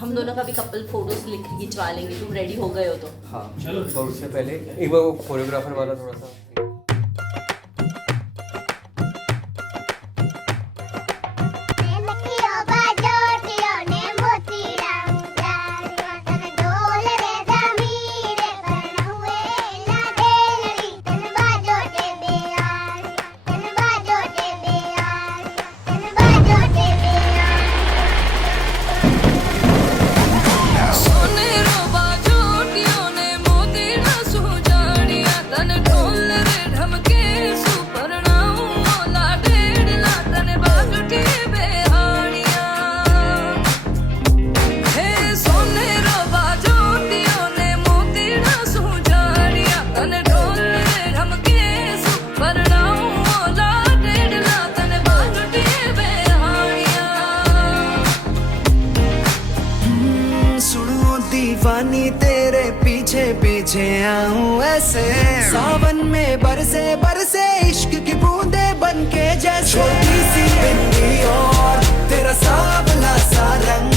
हम दोनों का भी कपल फोटोज खिंचवा लेंगे, तुम रेडी हो गए हो तो। हाँ चलो, और उससे पहले एक बार वो कोरियोग्राफर वाला थोड़ा सा दीवानी तेरे पीछे पीछे आऊं ऐसे, सावन में बरसे बरसे इश्क की बूंदे बनके जैसे, छोटी सी बिंदी और तेरा सांवला सा रंग,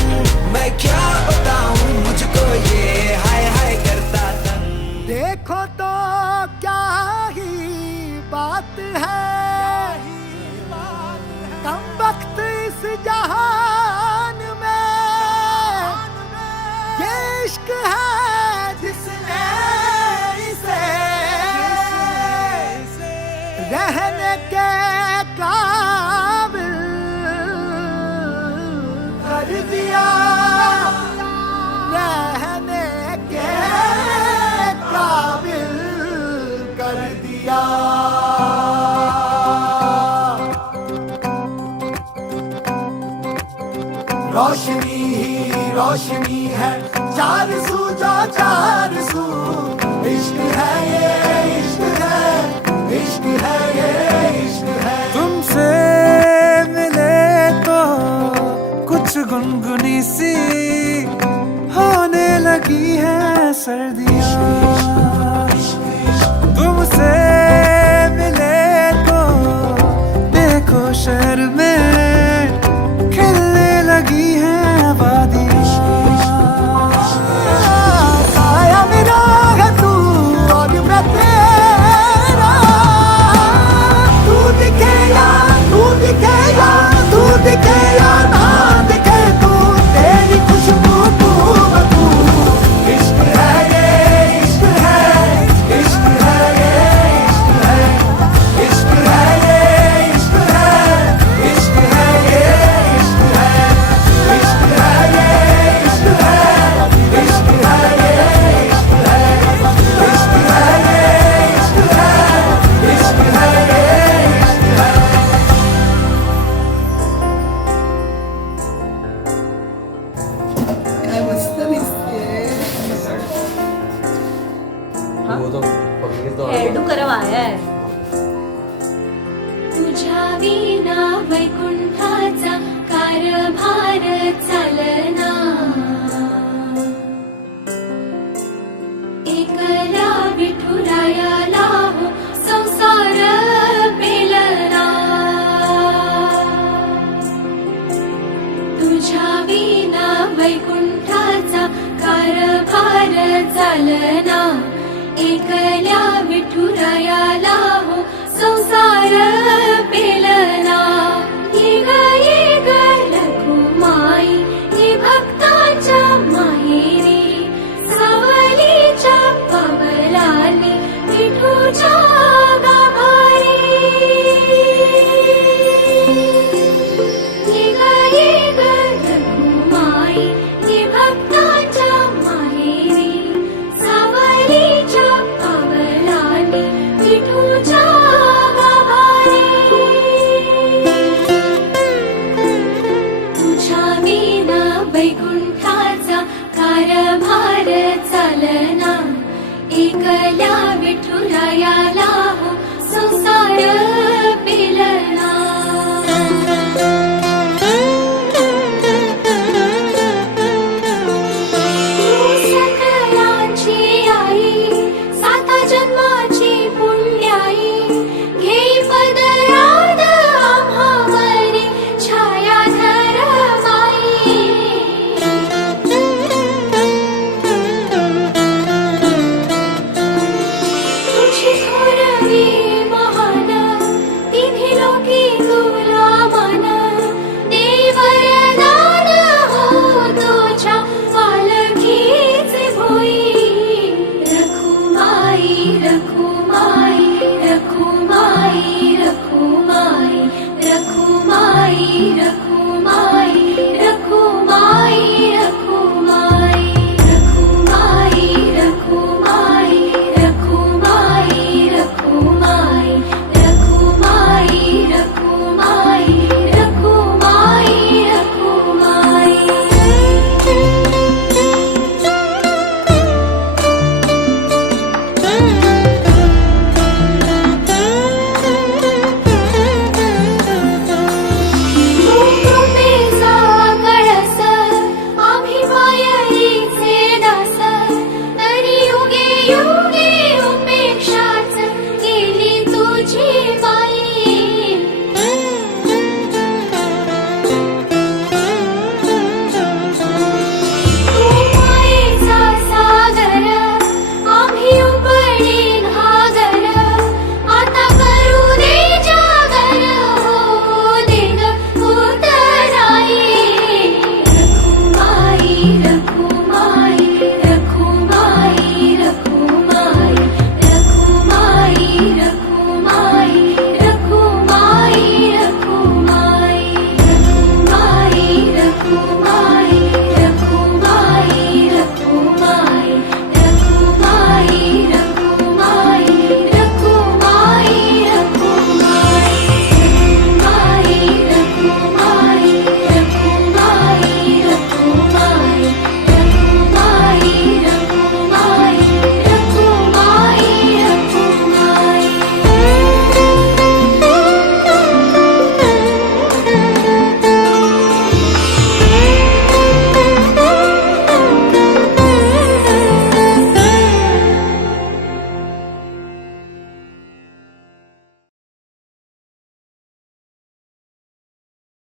मैं क्या बताऊं मुझको ये हाय हाय करता तंग। देखो तो क्या ही बात है, कम वक्त इस जहान में, ये इश्क है जिसने इसे रहने के काबिल कर दिया, रहने के काबिल कर दिया। रोशनी ही रोशनी है, चार सू जो चार सू, इश्क है ये इश्क है, इश्क है ये इश्क है। तुमसे मिले तो कुछ गुनगुनी सी होने लगी है सर्दियाँ, तुमसे मिले तो देखो शहर में खिलने लगी है वादियाँ, साया मेरा है तू और मैं तेरा, तू दिखे या तू दिखे या तू दिखे या ना दिखे तू, तेरी खुशबू तू बतू, इश्क है ये इश्क है, इश्क है ये इश्क है, इश्क है ये इश्क है, इश्क है ये इश्क है, इश्क है ये इश्क है, इश्क है ये इश्क है, इश्क है ये इश्क है, इश्क है ये इश्क है। काय मस्त दिसते। वो तो पकड़ के तो हेअरडू करवाया है। तुझ्या विना वैकुंठाचा कारभार चालना, एकला विठुरायाला हो संसार पेलना, तुझ्या विना वैकुंठाचा कारभार चालना, एकल्या विठुरायाला हो संसार पेलना, ये ग लघुमाई ये भक्ताच्या माहेरी, सावलीच्या पावलाने विठूच्या गाभारी, ये ग लघुमाई ये भक्ताच्या माहेरी, सावलीच्या पावलाने विठूच्या गाभारी, तुझ्या विना वैकुंठाचा कारभार चालना, एकल्या विठुरायाला हो संसार